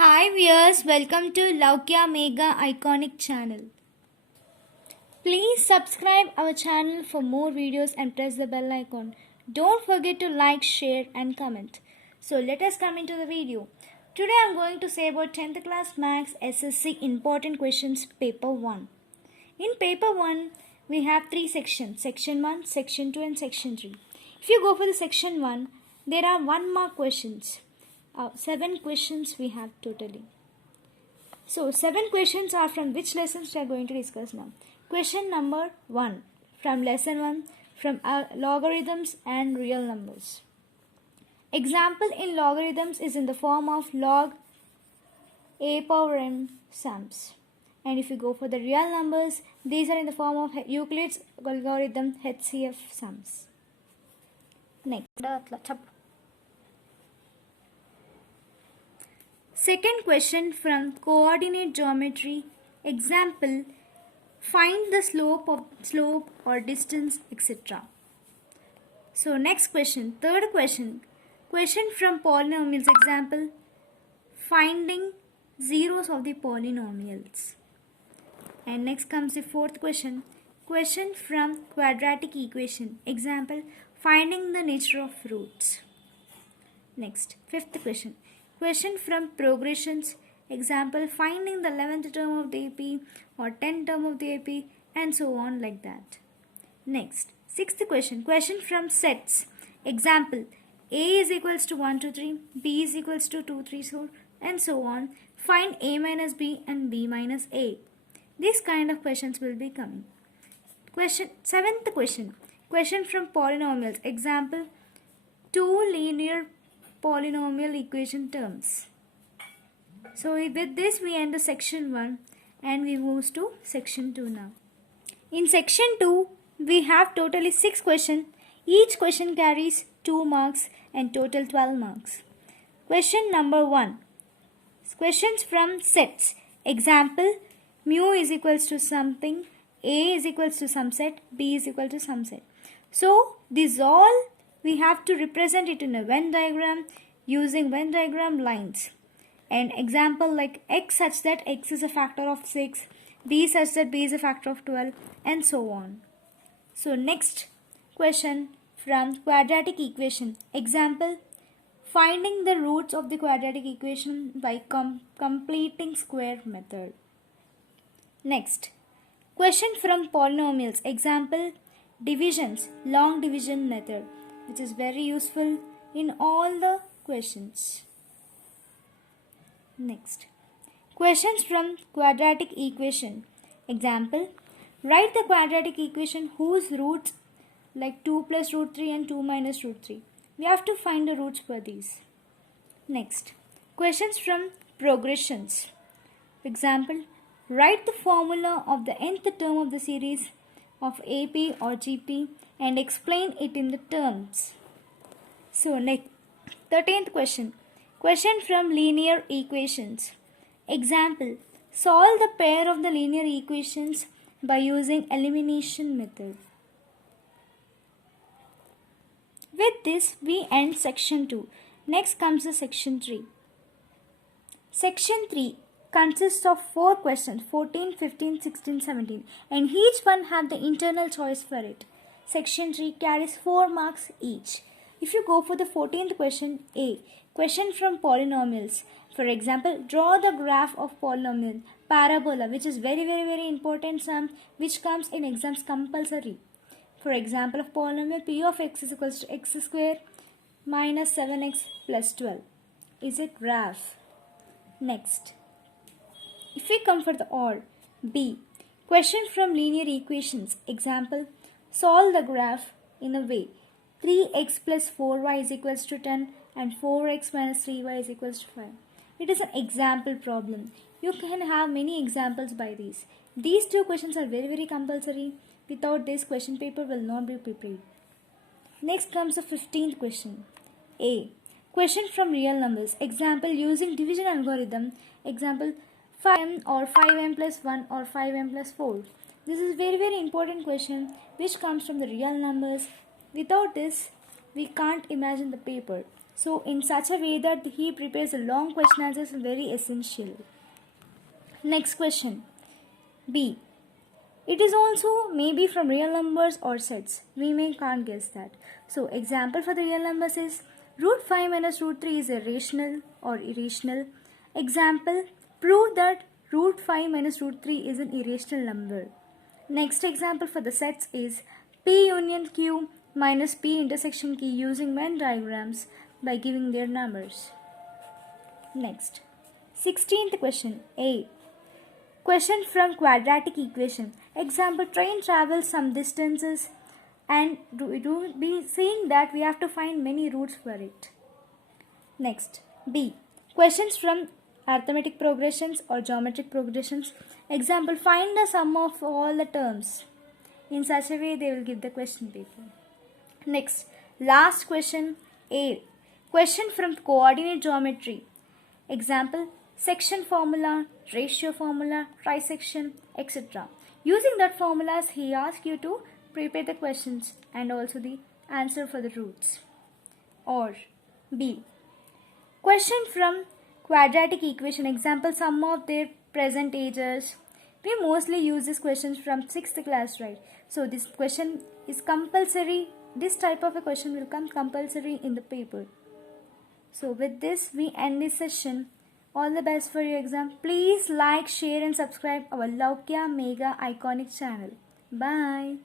Hi viewers, welcome to Laukya Mega Iconic channel. Please subscribe our channel for more videos and press the bell icon. Don't forget to like, share and comment. So let us come into the video. Today I am going to say about 10th class Maths SSC important questions paper 1. In paper 1 we have 3 sections, section 1, section 2 and section 3. If you go for the section 1, there are 1 mark questions. 7 questions we have totally. So 7 questions are from which lessons we are going to discuss now. Question number 1 from lesson 1 from logarithms and real numbers. Example in logarithms is in the form of log a power m sums. And if you go for the real numbers, these are in the form of Euclid's algorithm HCF sums. Next. Second question from coordinate geometry. Example, find the slope or distance, etc. So next question, third question. Question from polynomials. Example, finding zeros of the polynomials. And next comes the fourth question. Question from quadratic equation. Example, finding the nature of roots. Next, fifth question. Question from progressions. Example, finding the 11th term of the AP or 10th term of the AP and so on like that. Next, sixth question. Question from sets. Example, A is equals to 1, 2, 3, B is equals to 2, 3, 4 and so on. Find A minus B and B minus A. These kind of questions will be coming. Seventh question. Question from polynomials. Example, 2 linear polynomial equation terms. So with this we end the section 1 and we move to section 2 now. In section 2 we have totally 6 questions. Each question carries 2 marks and total 12 marks. Question number 1. Questions from sets. Example, mu is equals to something, A is equals to some set, B is equal to some set. So these all we have to represent it in a Venn diagram using Venn diagram lines. An example like x such that x is a factor of 6, b such that b is a factor of 12 and so on. So next question from quadratic equation. Example, finding the roots of the quadratic equation by completing square method. Next, question from polynomials. Example, divisions, long division method, which is very useful in all the questions. Next, questions from quadratic equation. Example, write the quadratic equation whose roots like 2 plus root 3 and 2 minus root 3. We have to find the roots for these. Next, questions from progressions. Example, write the formula of the nth term of the series of AP or GP and explain it in the terms. So next, 13th question. Question from linear equations. Example, solve the pair of the linear equations by using elimination method. With this we end section 2. Next comes the section 3. Section 3 consists of 4 questions, 14, 15, 16, 17 and each one have the internal choice for it. Section 3 carries 4 marks each. If you go for the 14th question, A, question from polynomials. For example, draw the graph of polynomial parabola, which is very important sum which comes in exams compulsory. For example, of polynomial p of x is equals to x square minus 7x plus 12. Is it graph? Next, if we come for the OR, B, question from linear equations. Example, solve the graph in a way 3x plus 4y is equals to 10 and 4x minus 3y is equals to 5. It is an example problem. You can have many examples by these. These 2 questions are very compulsory. Without this, question paper will not be prepared. Next comes the 15th question. A, question from real numbers. Example, using division algorithm. Example, 5m or 5m plus 1 or 5m plus 4. This is very important question which comes from the real numbers. Without this, we can't imagine the paper. So in such a way that he prepares a long question answers very essential. Next question. B. It is also maybe from real numbers or sets. We can't guess that. So example for the real numbers is root 5 minus root 3 is irrational or irrational. Example, prove that root 5 minus root 3 is an irrational number. Next example for the sets is P union Q minus P intersection Q using Venn diagrams by giving their numbers. Next, 16th question A. Question from quadratic equation. Example, train travels some distances and do be saying that we have to find many routes for it. Next, B. Questions from arithmetic progressions or geometric progressions. Example, find the sum of all the terms. In such a way, they will give the question paper. Next, last question A. Question from coordinate geometry. Example, section formula, ratio formula, trisection, etc. Using that formulas, he asks you to prepare the questions and also the answer for the roots. Or B. Question from quadratic equation. Example, sum of their present ages. We mostly use these questions from 6th class, right? So this question is compulsory. This type of a question will come compulsory in the paper. So with this, we end this session. All the best for your exam. Please like, share and subscribe our Laukya Mega Iconic channel. Bye.